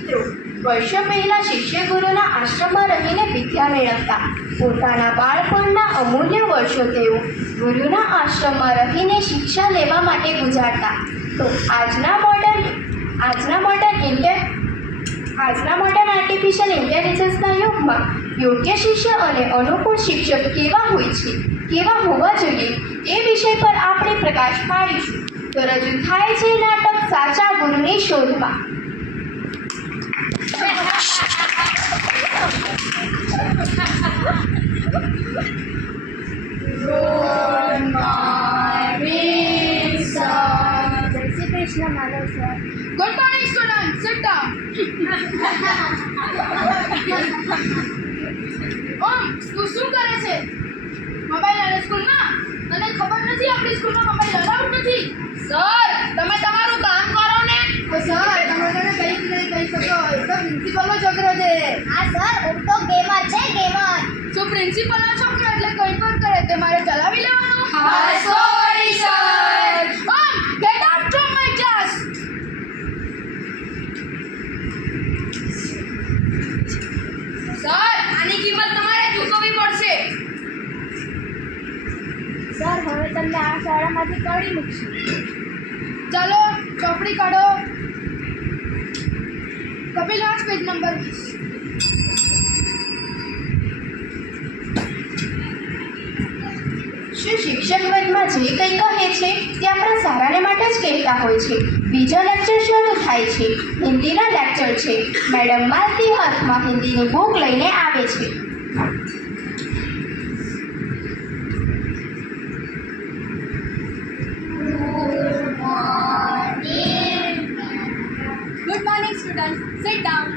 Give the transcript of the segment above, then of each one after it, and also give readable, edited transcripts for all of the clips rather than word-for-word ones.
મિત્રો, વર્ષો પહેલાં શિષ્ય ગુરુના આશ્રમમાં રહીને વિદ્યા મેળવતા. પોતાના બાળપણના અમૂલ્ય વર્ષો તેઓ ગુરુના આશ્રમમાં રહીને શિક્ષા લેવા માટે ગુજારતા. તો આજના મોડર્ન આર્ટિફિશિયલ ઇન્ટેલિજન્સના યુગમાં યોગ્ય શિષ્ય અને અનુકૂળ શિક્ષક કેવા હોય છે, કેવા હોવા જોઈએ, એ વિષય પર આપણે પ્રકાશ પાડીશું. તો રજૂ થાય છે નાટક સાચા ગુરુની શોધમાં. Good morning, students. Sit down. તું શું કરે છે? મોબાઈલ અને સ્કૂલમાં? તને ખબર નથી આપણી સ્કૂલમાં મોબાઈલ અલાઉડ નથી. સર, તમે તમારું કામ કરો ને. સર, તમે કઈ કહી શકો? એ તો પ્રિન્સિપલનો છોકરો છે. હા સર, હું તો ગેમર છે, ગેમર. શું પ્રિન્સિપલનો છોકરો એટલે કંઈ પણ કરે તે મારે ચલાવી લેવાનું? હા sorry sir. Get out from my class. Sir, આની કિંમત તમારે ચૂકવવી પડશે. સર, હવે તમને આ શાળામાંથી કાઢી મૂકશું. ચાલો ચોપડી કાઢો. કપિલવાસ પેજ નંબર 20. શું શિક્ષક વર્ગમાં જે કંઈ કહે છે તે આપણા સારાને માટે જ કહેતા હોય છે. બીજો લેક્ચર શરૂ થાય છે. હિન્દીના લેક્ચર છે. મેડમ માલતી હાથમાં હિન્દીની બુક લઈને આવે છે. Good morning students, sit down.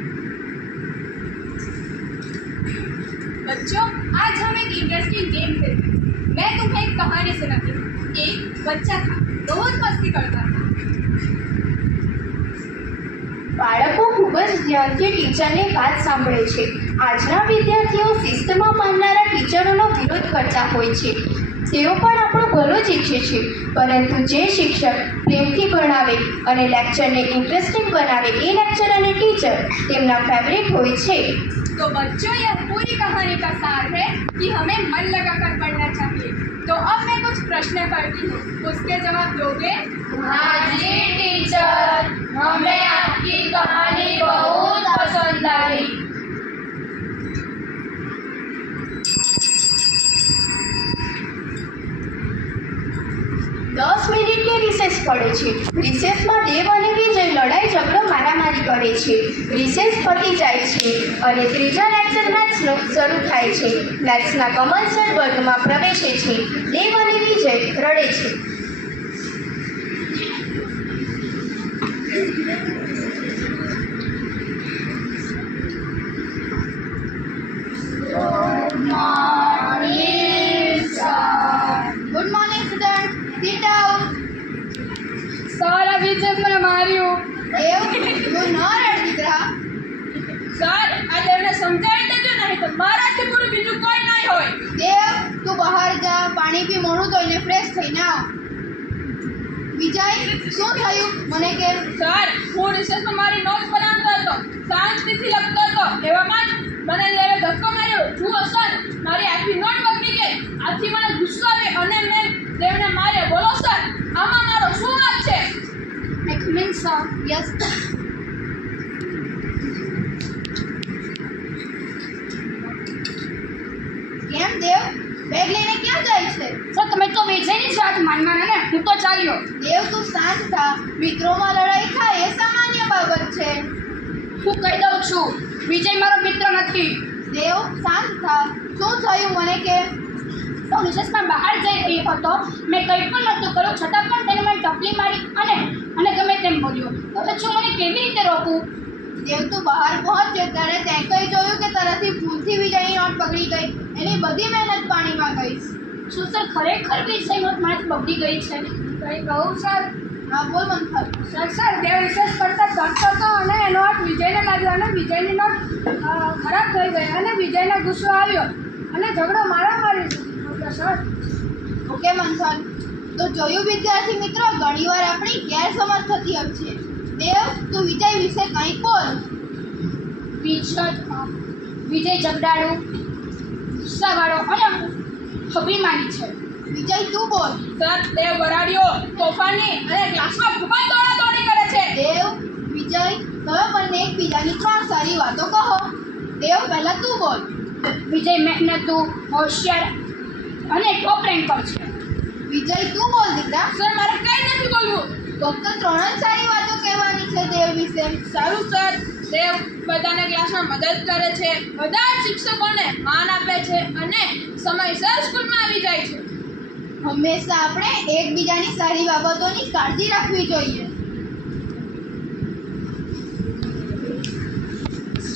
बच्चों, आज हम एक इंटरेस्टिंग गेम खेलेंगे. मैं तुम्हें एक कहानी सुनाती हूँ. एक बच्चा था, रोज मस्ती करता था. બાળકો ખૂબ જ ધ્યાનથી ટીચરની વાત સાંભળે છે. આજના વિદ્યાર્થીઓ શિસ્તમાં માનનારા ટીચરોનો વિરોધ કરતા હોય છે. તેઓ પણ આપણું ભલું જ ઈચ્છે છે, પરંતુ જે શિક્ષક પ્રેમથી ભણાવે અને લેક્ચરને ઇન્ટરેસ્ટિંગ બનાવે એ લેક્ચર અને ટીચર તેમના ફેવરેટ હોય છે. तो बच्चों, यह पूरी कहानी का सार है कि हमें मन लगाकर पढ़ना चाहिए. तो अब मैं कुछ प्रश्न करती हूँ, उसके जवाब दोगे? हाँ जी टीचर, हमें आपकी कहानी बहुत पसंद आई. 10 મિનિટની રિસેસ પડે છે. રિસેસમાં દેવ અને વિજય લડાઈ ઝઘડો મારામારી કરે છે. રિસેસ પતી જાય છે અને ત્રીજા લેક્ચર મેથ્સનો શરૂ થાય છે. મેથ્સના કમલ સર વર્ગમાં પ્રવેશે છે. દેવ અને વિજય રડે છે. Good morning student, sit down. Sir, अभी जब मैंने मारियो. देव, તું ન રડ દીકરા. સર, આ દેવને સમજાવી દેજો, નહીં તો મારાથી પૂરું બીજું કોઈ નહીં હોય. દેવ, તું બહાર જા, પાણી પી, મોઢું ધોઈને ફ્રેશ થઈને આવ. વિજય, શું થયું મને કે? સર, હું રિસેસમાં મારી નોટ્સ બનાવતો હતો, શાંતિથી લખતો હતો, એવામાં જ મને દેવે ધક્કો માર્યો. જુઓ સર, મારી આખી નોટ બગડી ગઈ. આથી મને ગુસ્સો આવ્યો અને મેં દેવને માર્યો. બોલો સર, આમાં મારો શું વાંક છે? I come in, sir. Yes. કેમ દેવ, બેગ લઈને ક્યાં જાય છે? સર, તમે તો વિજયની સાથ માનવાના ને, હું તો ચાલ્યો. દેવ, તું શાંત થા. મિત્રોમાં લડાઈ થાય એ સામાન્ય બાબત છે. હું કહી દઉં છું, વિજય મારો મિત્ર નથી. દેવ, શાંત થા. શું થયું મને કે? તો રિસેસમાં બહાર જઈ રહ્યો હતો. મેં કંઈ પણ નહોતું કર્યું, છતાં પણ તેને મને ટપલી મારી અને ગમે તેમ બોલ્યો. તો પછી હું મને કેવી રીતે રોકું? દેવ, તું બહાર પહોંચ્યો ત્યારે તે કંઈ જોયું કે તારાથી ભૂલથી વિજયની નોટ બગડી ગઈ? એની બધી મહેનત પાણીમાં ગઈ. શું સર, ખરેખર વિજય નોટ મારાથી બગડી ગઈ છે? કંઈ કહું સર? હા બોલ મંથન. સર, દેવ રિસેસ પડતા ચડતો હતો અને એનો હાથ વિજયને લાગ્યો અને વિજયની નોટ ખરાબ થઈ ગઈ અને વિજયને ગુસ્સો આવ્યો અને ઝઘડો મારામારી. સર, ઓકે મંથન. તો જોયું વિદ્યાર્થી મિત્રો, ઘણીવાર આપણી ગેરસમજ થતી હોય છે. દેવ, તું વિજય વિશે કંઈક બોલ. વિજય જગડાળુ, ગુસ્સાવાળો અને અભિમાની છે. વિજય તું બોલ. સર, દેવ વરાડીઓ, તોફાની અને ક્લાસમાં ખૂબ જ દોડાદોડી કરે છે. દેવ, વિજય, તમે બંને એકબીજાની 3 સારી વાતો કહો. દેવ, પહેલા તું બોલ. વિજય મહેનતુ, હોશિયાર અને ટોપ રેન્ક પર છે. વિજય તું બોલ દીકરા. સર, મારે કંઈ નથી બોલવું. ફક્ત 3 જ સારી વાતો કહેવાની છે દેવ વિશે. સારું સર. દેવ બધાને ક્લાસમાં મદદ કરે છે, બધા જ શિક્ષકોને માન આપે છે અને સમયસર સ્કૂલમાં આવી જાય છે. હંમેશા આપણે એકબીજાની સારી બાબતોની કાળજી રાખવી જોઈએ.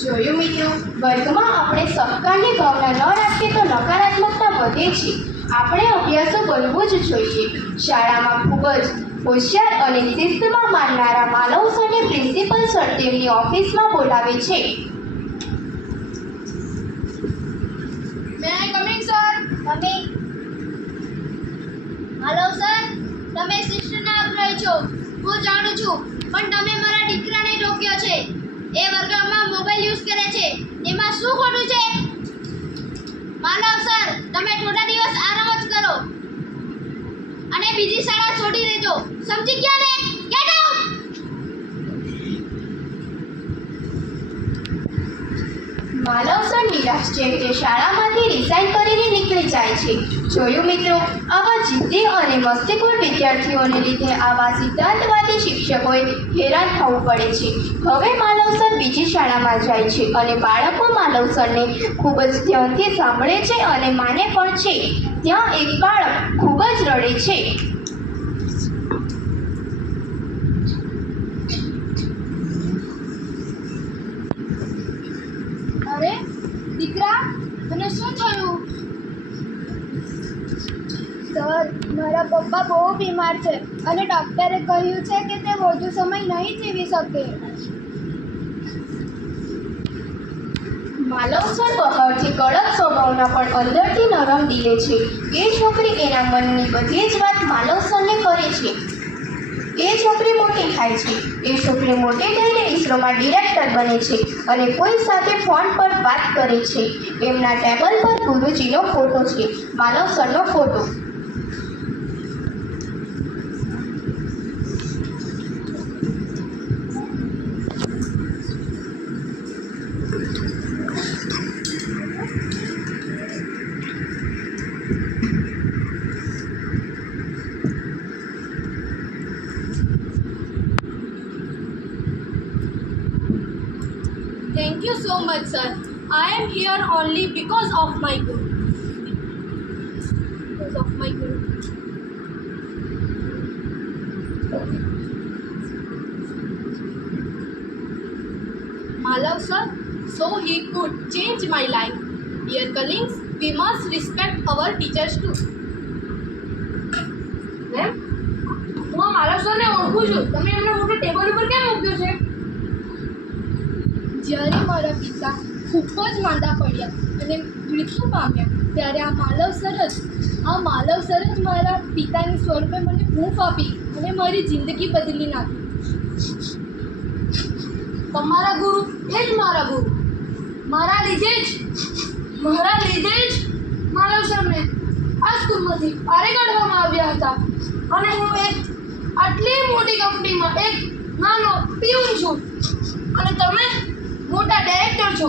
જોયું મિત્રો, વર્ગમાં આપણે સહકારની ભાવના ન રાખીએ તો નકારાત્મકતા વધે છે. આપણે અભ્યાસો બનવું જ જોઈએ. શાળામાં ખૂબ જ હોશિયાર અને શિસ્તમાં માનનારા માનવ સરને પ્રિન્સિપલ સર તેમની ઓફિસમાં બોલાવે છે. મે I coming sir? Coming. Hello sir, તમે શિસ્તના આગ્રહી છો, હું જાણું છું, પણ તમે મારા દીકરાને રોક્યો છે. એ વર્ગમાં મોબાઈલ યુઝ કરે છે, એમાં શું ખોટું છે? માનવ સર, તમે થોડા દિવસ આરામ જ કરો અને બીજી શાળા છોડી દેજો. સમજી ગયા ને? Get out. માનવ સર નિરાશ છે શાળામાંથી રિઝાઇન કરીને નીકળી જાય છે. જોયું મિત્રો, આવા જિદ્દી અને મસ્તીખોર વિદ્યાર્થીઓને લીધે આવા સિદ્ધાંતવાદી શિક્ષકોએ હેરાન થવું પડે છે. હવે માનવ સર બીજી શાળામાં જાય છે અને બાળકો માનવ સરને ખૂબ જ ધ્યાનથી સાંભળે છે અને માને પણ છે. ત્યાં એક બાળક ખૂબ જ રડે છે. અરે દીકરા, તને શું થયું? સર, મારા પપ્પા બહુ બીમાર છે અને ડૉક્ટરે કહ્યું છે કે તે વધુ સમય નહીં જીવી શકે. માનવ સર બહારથી કડક સ્વભાવના પણ અંદરથી નરમ દિલે છે. એ છોકરી એના મનની બધી જ વાત માનવ સરને કરે છે. એ છોકરી મોટી થાય છે. એ છોકરી મોટી થઈને ઇસરોમાં ડિરેક્ટર બને છે અને કોઈ સાથે ફોન પર વાત કરે છે. એમના ટેબલ પર ગુરુજીનો ફોટો છે, માનવ સરનો photo. Thank you so much, sir. I am here only because of my guru. Malav sir, so he could change my life. Dear colleagues, we must respect our teachers too. Ma'am, હું આ મારા સરને ઓળખું છું. તમે એમને મોટો table ઉપર કેમ મૂક્યો છે? જ્યારે મારા પિતા ખૂબ જ માંદા પડ્યા અને મૃત્યુ પામ્યા ત્યારે આ માલવ સર જ મારા પિતાની સ્વરૂપે મને હૂંફ આપી અને મારી જિંદગી બદલી નાખી. તમારા ગુરુ એ જ મારા ગુરુ. મારા લીધે જ માનવ સરને આ સ્કૂલમાંથી બહાર કાઢવામાં આવ્યા હતા અને હું એક આટલી મોટી કંપનીમાં એક નાનો પીઉન છું અને તમે મોટા ડાયરેક્ટર છો.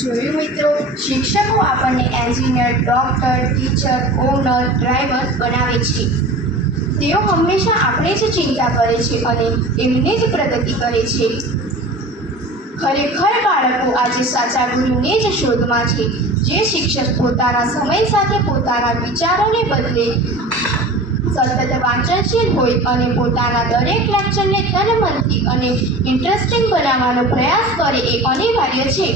જોયું મિત્રો, શિક્ષકો આપણને engineer, doctor, teacher, owner, driver બનાવે છે. તેઓ હંમેશા આપણે જ ચિંતા કરે છે અને એમને જ પ્રગતિ કરે છે. ખરેખર બાળકો આજે સાચા ગુરુને જ શોધમાં છે. જે શિક્ષક પોતાના સમય સાથે પોતાના વિચારોને બદલે સતત વાંચનશીલ હોય અને પોતાના દરેક લેક્ચરને તન મનથી અને ઇન્ટરેસ્ટિંગ બનાવવાનો પ્રયાસ કરે એ અનિવાર્ય છે.